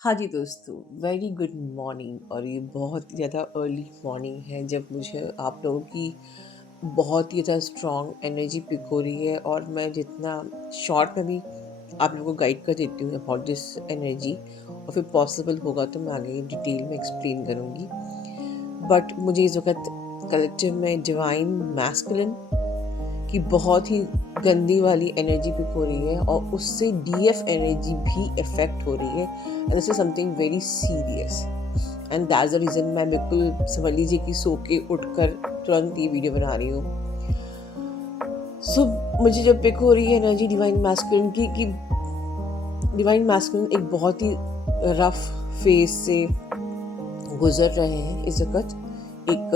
हाँ जी दोस्तों, very good morning. और ये बहुत ही ज़्यादा अर्ली मॉर्निंग है जब मुझे आप लोगों की बहुत ही ज़्यादा स्ट्रॉन्ग एनर्जी पिक हो रही है। और मैं जितना शॉर्ट में भी आप लोगों को गाइड कर देती हूँ अबाउट दिस एनर्जी, और फिर पॉसिबल होगा तो मैं आगे डिटेल में एक्सप्लेन करूँगी। बट मुझे इस वक्त कलेक्टिव में डिवाइन मैस्कुलिन की बहुत ही गंदी वाली एनर्जी पिक हो रही है, और उससे डीएफ एनर्जी भी इफेक्ट हो रही है, and this is something very serious. And that's the reason मैं बिल्कुल समझ लीजिए कि सो के उठकर तुरंत ये वीडियो बना रही हूँ। सो मुझे जब पिक हो रही है एनर्जी डिवाइन मैस्कुलिन की, कि डिवाइन मैस्कुलिन एक बहुत ही रफ फेज से गुजर रहे हैं इस वक्त। एक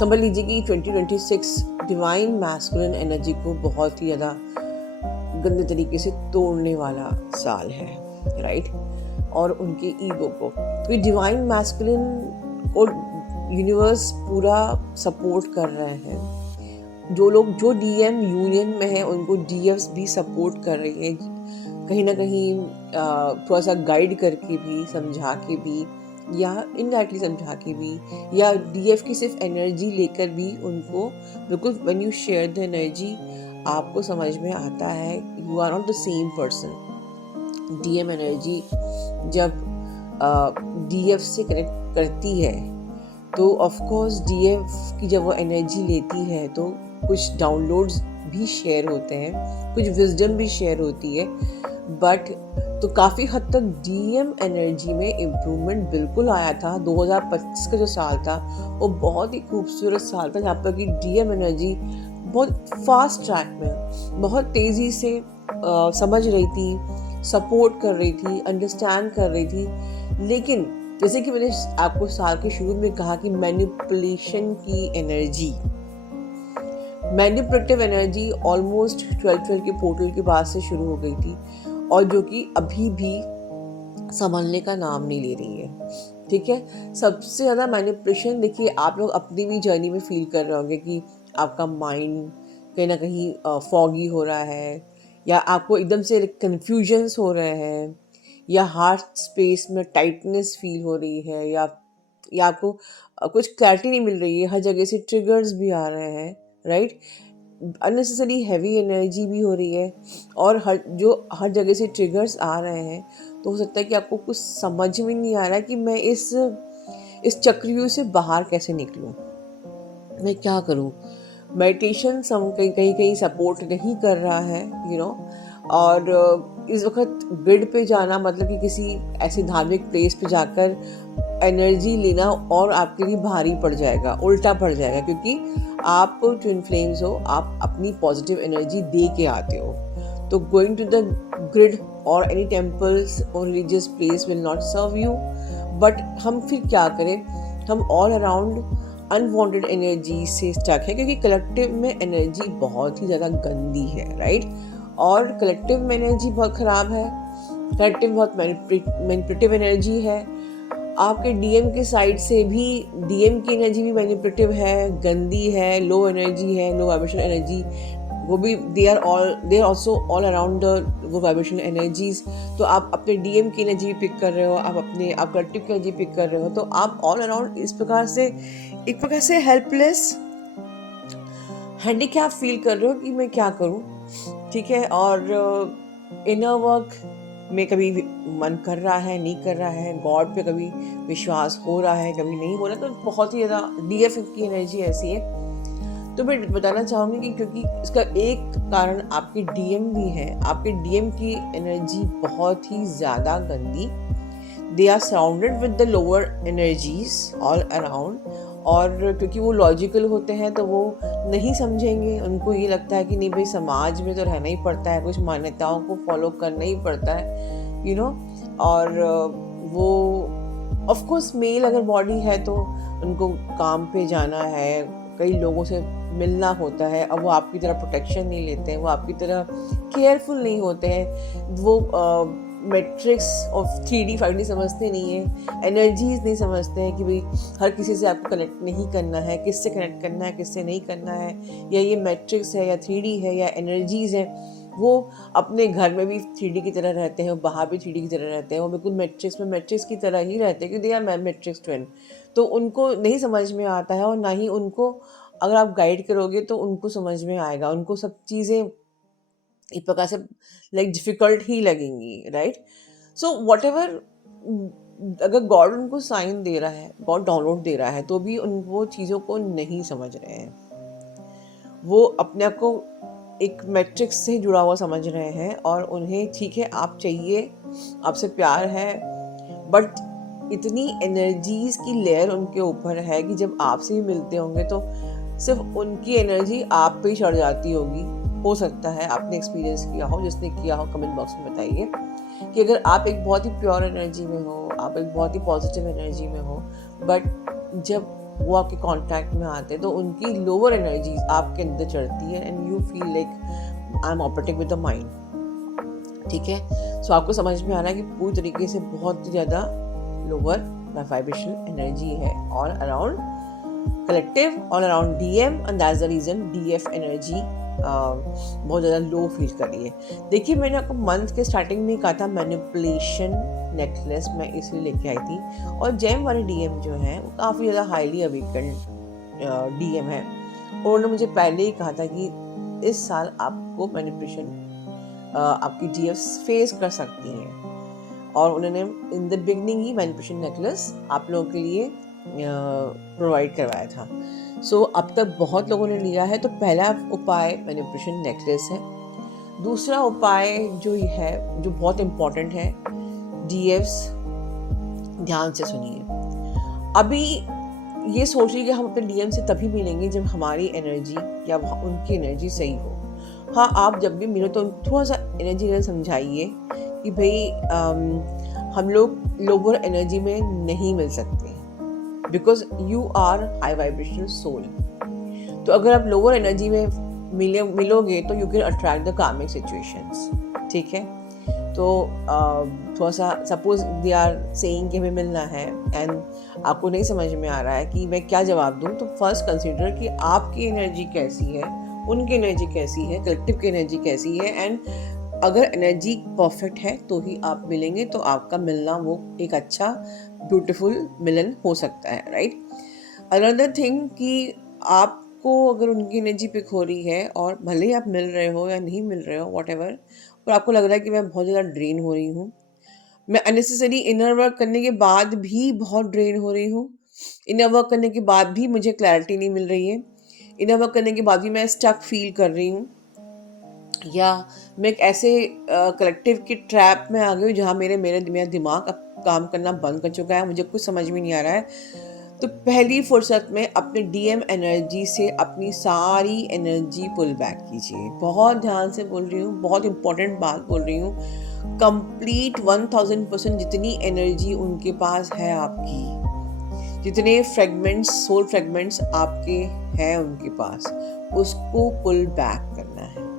समझ लीजिए कि 2026 डिवाइन मैस्कुलिन एनर्जी को बहुत ही ज़्यादा गंदे तरीके से तोड़ने वाला साल है, राइट। और उनके ईगो को, क्योंकि डिवाइन मैस्कुलिन को यूनिवर्स पूरा सपोर्ट कर रहे हैं। जो लोग जो डीएम यूनियन में हैं उनको डीएफ्स भी सपोर्ट कर रही हैं, कहीं ना कहीं थोड़ा सा गाइड करके भी, समझा के भी, या इनडायरेक्टली समझा के भी, या डीएफ की सिर्फ एनर्जी लेकर भी उनको बिल्कुल when you share the energy आपको समझ में आता है you are not the same person. DM energy जब डीएफ से कनेक्ट करती है तो ऑफ कोर्स डीएफ की जब वो एनर्जी लेती है तो कुछ डाउनलोड्स भी शेयर होते हैं, कुछ विजडम भी शेयर होती है। बट तो काफ़ी हद तक डीएम एनर्जी में इम्प्रूवमेंट बिल्कुल आया था। 2025 का जो साल था वो बहुत ही खूबसूरत साल था, जहाँ पर कि डीएम एनर्जी बहुत फास्ट ट्रैक में बहुत तेज़ी से समझ रही थी, सपोर्ट कर रही थी, अंडरस्टैंड कर रही थी। लेकिन जैसे कि मैंने आपको साल के शुरू में कहा कि मैनिपुलेशन की एनर्जी, मैनिपुलेटिव एनर्जी ऑलमोस्ट 12 के पोर्टल के बाद से शुरू हो गई थी, और जो कि अभी भी संभलने का नाम नहीं ले रही है। ठीक है, सबसे ज़्यादा मैनिपुलेशन देखिए आप लोग अपनी भी जर्नी में फील कर रहे होंगे कि आपका माइंड कहीं ना कहीं फॉगी हो रहा है, या आपको एकदम से कन्फ्यूजन्स हो रहे हैं, या हार्ट स्पेस में टाइटनेस फील हो रही है, या आपको कुछ क्लैरिटी नहीं मिल रही है, हर जगह से ट्रिगर्स भी आ रहे हैं, राइट। अननेसेसरी हैवी एनर्जी भी हो रही है, और हर जगह से ट्रिगर्स आ रहे हैं। तो हो सकता है कि आपको कुछ समझ में नहीं आ रहा है कि मैं इस चक्रव्यूह से बाहर कैसे निकलूं, मैं क्या करूं। मेडिटेशन सम कहीं कहीं कहीं सपोर्ट नहीं कर रहा है, और इस वक्त ग्रिड पे जाना मतलब कि किसी ऐसे धार्मिक प्लेस पे जाकर एनर्जी लेना और आपके लिए भारी पड़ जाएगा, उल्टा पड़ जाएगा, क्योंकि आप ट्विन फ्लेम्स हो, आप अपनी पॉजिटिव एनर्जी दे के आते हो। तो गोइंग टू द ग्रिड और एनी टेम्पल्स और religious place will not serve you. But हम फिर क्या करें, हम ऑल अराउंड अनवांटेड एनर्जी से स्टक है, क्योंकि कलेक्टिव में एनर्जी बहुत ही ज़्यादा गंदी है, राइट। और कलेक्टिव में एनर्जी बहुत ख़राब है, कलेक्टिव बहुत मैनिपुलेटिव एनर्जी है। आपके डीएम के साइड से भी डीएम की एनर्जी भी मैनिपुलेटिव है, गंदी है, लो एनर्जी है, लो वाइब्रेशन एनर्जी। वो भी they are also all around वो वाइब्रेशन एनर्जीज। तो आप अपने डीएम की एनर्जी भी पिक कर रहे हो, आप कलेक्टिव की एनर्जी पिक कर रहे हो, तो आप ऑल अराउंड इस प्रकार से एक प्रकार से हेल्पलेस, हैंडीकैप फील कर रहे हो कि मैं क्या करूं। ठीक है, और इनर वर्क में कभी मन कर रहा है, नहीं कर रहा है, गॉड पे कभी विश्वास हो रहा है, कभी नहीं हो रहा। तो बहुत ही ज़्यादा डीएफ की एनर्जी ऐसी है। तो मैं बताना चाहूँगी कि क्योंकि इसका एक कारण आपके डीएम भी है, आपके डीएम की एनर्जी बहुत ही ज़्यादा गंदी। They are surrounded with the lower energies all around, और क्योंकि वो लॉजिकल होते हैं तो वो नहीं समझेंगे, उनको ये लगता है कि नहीं भाई समाज में तो रहना ही पड़ता है, कुछ मान्यताओं को फॉलो करना ही पड़ता है, और वो ऑफ कोर्स मेल अगर बॉडी है तो उनको काम पे जाना है, कई लोगों से मिलना होता है। अब वो आपकी तरह प्रोटेक्शन नहीं लेते हैं, वो आपकी तरह केयरफुल नहीं होते हैं, वो मैट्रिक्स ऑफ 3D 5D समझते नहीं है, एनर्जीज नहीं समझते हैं कि भाई हर किसी से आपको कनेक्ट नहीं करना है, किससे कनेक्ट करना है, किससे नहीं करना है, या ये मैट्रिक्स है या 3D है या एनर्जीज है। वो अपने घर में भी 3D की तरह रहते हैं, बाहर भी 3D की तरह रहते हैं, वो बिल्कुल मैट्रिक्स की तरह ही रहते हैं क्योंकि दे आर मैट्रिक्स ट्विन। तो उनको नहीं समझ में आता है और ना ही उनको, अगर आप गाइड करोगे तो उनको समझ में आएगा, उनको सब चीज़ें एक प्रकार से लाइक डिफ़िकल्ट ही लगेंगी, राइट? सो व्हाटएवर, अगर गॉड उनको साइन दे रहा है, गॉड डाउनलोड दे रहा है, तो भी उन वो चीज़ों को नहीं समझ रहे हैं। वो अपने आप को एक मैट्रिक्स से जुड़ा हुआ समझ रहे हैं और उन्हें ठीक है आप चाहिए, आपसे प्यार है, बट इतनी एनर्जीज की लेयर उनके ऊपर है कि जब आपसे भी मिलते होंगे तो सिर्फ उनकी एनर्जी आप पे ही चढ़ जाती होगी। हो सकता है आपने एक्सपीरियंस किया हो, जिसने किया हो कमेंट बॉक्स में बताइए कि अगर आप एक बहुत ही प्योर एनर्जी में हो, आप एक बहुत ही पॉजिटिव एनर्जी में हो, बट जब वो आपके कांटेक्ट में आते हैं तो उनकी लोअर एनर्जी आपके अंदर चढ़ती है and you feel like I am operating with the mind. ठीक है, सो आपको समझ में आ रहा है कि पूरी तरीके से बहुत ज़्यादा लोअर वाइब्रेशनल एनर्जी है all around collective, all around DM, and that's the reason DF energy बहुत ज़्यादा लो फील कर रही है। देखिए, मैंने आपको मंथ के स्टार्टिंग में कहा था मैनिपुलेशन नेकलेस मैं इसलिए लेके आई थी, और जेम वाले डीएम जो है वो काफ़ी ज़्यादा हाईली अवेकन्ड डीएम है, और उन्होंने मुझे पहले ही कहा था कि इस साल आपको मैनिपुलेशन आपकी डीएफ फेस कर सकती हैं, और उन्होंने in the beginning he manipulation necklace आप लोगों के लिए प्रोवाइड करवाया था। सो अब तक बहुत लोगों ने लिया है। तो पहला उपाय मैनिपुलेशन नेकलेस है। दूसरा उपाय जो है, जो बहुत इम्पोर्टेंट है, डीएफ्स ध्यान से सुनिए। अभी ये सोचिए कि हम अपने डीएम से तभी मिलेंगे जब हमारी एनर्जी या उनकी एनर्जी सही हो। हाँ, आप जब भी मिलो तो थोड़ा सा एनर्जी लेवल समझाइए कि भाई हम लोग लोअर एनर्जी में नहीं मिल सकते because you are high vibrational soul. तो अगर आप लोअर एनर्जी में मिलोगे तो you can attract the karmic situations. ठीक है, तो थोड़ा सा सपोज दे आर सेइंग कि हमें मिलना है एंड आपको नहीं समझ में आ रहा है कि मैं क्या जवाब दूं, तो फर्स्ट कंसीडर कि आपकी एनर्जी कैसी है, उनकी एनर्जी कैसी है, कलेक्टिव की एनर्जी कैसी है, एंड अगर एनर्जी परफेक्ट है तो ही आप मिलेंगे, तो आपका मिलना वो एक अच्छा ब्यूटीफुल मिलन हो सकता है, राइट? अनदर थिंग कि आपको अगर उनकी एनर्जी पिक हो रही है और भले ही आप मिल रहे हो या नहीं मिल रहे हो व्हाटएवर, और आपको लग रहा है कि मैं बहुत ज़्यादा ड्रेन हो रही हूँ, मैं अननेसेसरी इनर वर्क करने के बाद भी बहुत ड्रेन हो रही हूँ, इनर वर्क करने के बाद भी मुझे क्लैरिटी नहीं मिल रही है, इनर वर्क करने के बाद भी मैं स्टक फील कर रही हूँ, या मैं एक ऐसे कलेक्टिव की ट्रैप में आ गई हूँ जहाँ मेरा दिमाग अब काम करना बंद कर चुका है, मुझे कुछ समझ में नहीं आ रहा है। तो पहली फुर्सत में अपने डीएम एनर्जी से अपनी सारी एनर्जी पुल बैक कीजिए। बहुत ध्यान से बोल रही हूँ, बहुत इंपॉर्टेंट बात बोल रही हूँ। कंप्लीट 1000% जितनी एनर्जी उनके पास है आपकी, जितने फ्रेगमेंट्स, सोल फ्रेगमेंट्स आपके हैं उनके पास, उसको पुल बैक करना है।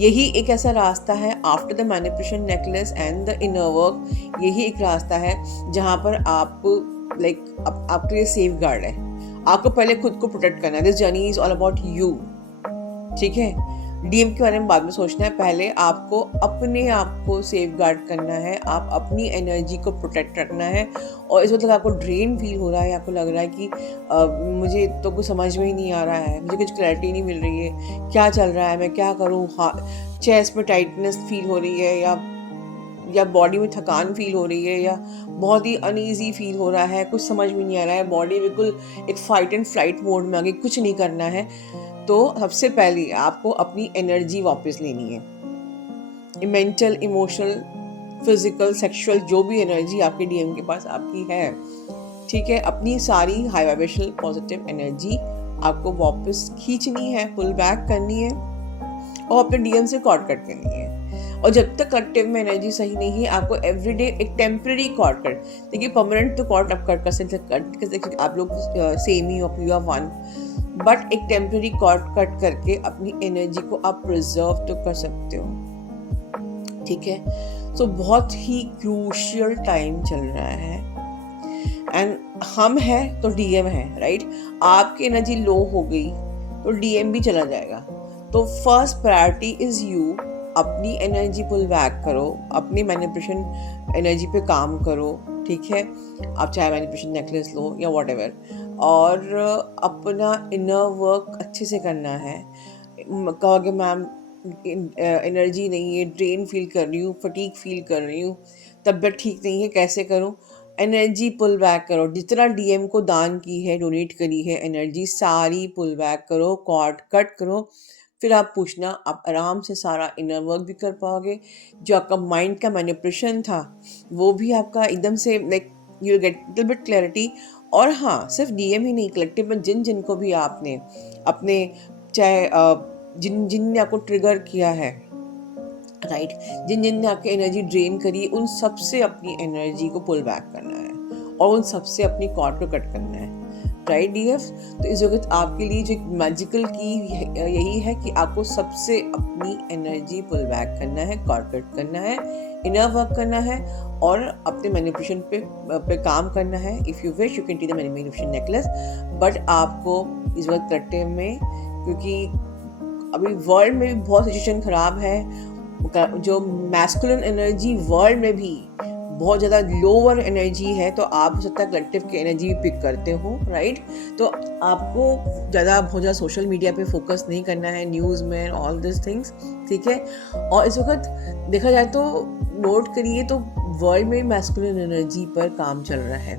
यही एक ऐसा रास्ता है after the manipulation necklace and the inner work, यही एक रास्ता है जहाँ पर आप आपके लिए सेफ गार्ड है। आपको पहले खुद को प्रोटेक्ट करना है। This journey is all about you. ठीक है, डीएम के बारे में बाद में सोचना है, पहले आपको अपने आप को सेफ गार्ड करना है, आप अपनी एनर्जी को प्रोटेक्ट रखना है। और इस वक्त आपको ड्रेन फील हो रहा है, आपको लग रहा है कि मुझे तो कुछ समझ में ही नहीं आ रहा है, मुझे कुछ क्लैरिटी नहीं मिल रही है, क्या चल रहा है, मैं क्या करूँ, चेस्ट में टाइटनेस फील हो रही है, या बॉडी में थकान फील हो रही है, या बहुत ही अनईजी फील हो रहा है, कुछ समझ में नहीं आ रहा है, बॉडी बिल्कुल एक फाइट एंड फ्लाइट मोड में आगे, कुछ नहीं करना है। तो सबसे पहले आपको अपनी एनर्जी वापस लेनी है। मेंटल, इमोशनल, फिजिकल, सेक्सुअल, जो भी एनर्जी आपके डीएम के पास आपकी है, ठीक है, अपनी सारी हाई वाइब्रेशनल पॉजिटिव एनर्जी आपको वापस खींचनी है, पुल बैक करनी है, और अपने डीएम से कॉर्ड कट करनी है। और जब तक कलेक्टिव में एनर्जी सही नहीं है, आपको एवरीडे एक टेम्पररी कॉर्ड कट, देखिए परमानेंट तो कॉर्ड आप कट कर सकते, आप लोग सेम ही हो, यू आर वन, बट एक टेम्पररी कॉर्ड कट करके अपनी एनर्जी को आप प्रिजर्व तो कर सकते हो। ठीक है, सो बहुत ही क्रूशियल टाइम चल रहा है, एंड हम हैं तो डीएम है, राइट? आपकी एनर्जी लो हो गई तो डीएम भी चला जाएगा। तो फर्स्ट प्रायोरिटी इज़ यू। अपनी एनर्जी पुल बैक करो, अपनी मैनिपुलेशन एनर्जी पे काम करो, ठीक है। आप चाहे मैनिपुलेशन नेकलेस लो या व्हाटएवर, और अपना इनर वर्क अच्छे से करना है। कहोगे मैम एनर्जी नहीं है, ड्रेन फील कर रही हूँ, फटीग फील कर रही हूँ, तबीयत ठीक नहीं है, कैसे करूँ? एनर्जी पुल बैक करो। जितना डीएम को दान की है, डोनेट करी है एनर्जी, सारी पुल बैक करो, कॉर्ड कट करो। फिर आप पूछना, आप आराम से सारा इनर वर्क भी कर पाओगे। जो आपका माइंड का मैनिपुलेशन था वो भी आपका एकदम से like you get little bit clarity. और हाँ, सिर्फ डीएम ही नहीं, कलेक्टिव में जिन जिन को भी आपने अपने चाहे जिन जिन ने आपको ट्रिगर किया है, राइट, जिन जिन ने आपकी एनर्जी ड्रेन करी, उन सब से अपनी एनर्जी को पुल बैक करना है और उन सब से अपनी कॉर्ड को कट करना है, राइट डीएफ। तो इस वक्त आपके लिए जो मैजिकल की यही है कि आपको सबसे अपनी एनर्जी पुल बैक करना है, कॉर्ड कट करना है, इनर वर्क करना है और अपने मैनिपुलेशन पे काम करना है। If you wish you can take the manipulation necklace, but आपको इस वक्त कलेक्टिव में, क्योंकि अभी वर्ल्ड में भी बहुत सिचुएशन ख़राब है, जो मैस्कुलिन एनर्जी वर्ल्ड में भी बहुत ज़्यादा लोअर एनर्जी है, तो आप हो सकता है कलेक्टिव की एनर्जी भी पिक करते हो, राइट। तो आपको बहुत ज़्यादा सोशल मीडिया पे फोकस नहीं करना है, न्यूज़ में ऑल दिस थिंग्स, ठीक है। और इस वक्त देखा जाए तो नोट करिए तो वर्ल्ड में मैस्कुलिन एनर्जी पर काम चल रहा है।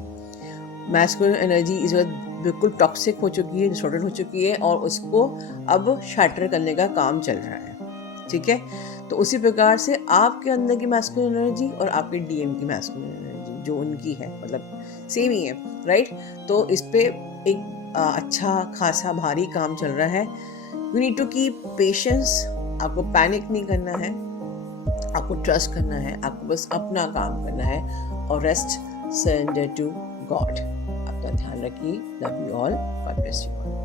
मैस्कुलिन एनर्जी इस वक्त बिल्कुल टॉक्सिक हो चुकी है, डिस्टॉर्टेड हो चुकी है और उसको अब शैटर करने का काम चल रहा है, ठीक है। तो उसी प्रकार से आपके अंदर की मैस्कुलिन एनर्जी और आपके डीएम की मैस्कुलिन एनर्जी जो उनकी है, मतलब सेम ही है, राइट। तो इस पे एक अच्छा खासा भारी काम चल रहा है। You need to keep patience. आपको पैनिक नहीं करना है, आपको ट्रस्ट करना है, आपको बस अपना काम करना है और रेस्ट, सरेंडर टू गॉड। अपना ध्यान रखिए। Love you all, God bless you all.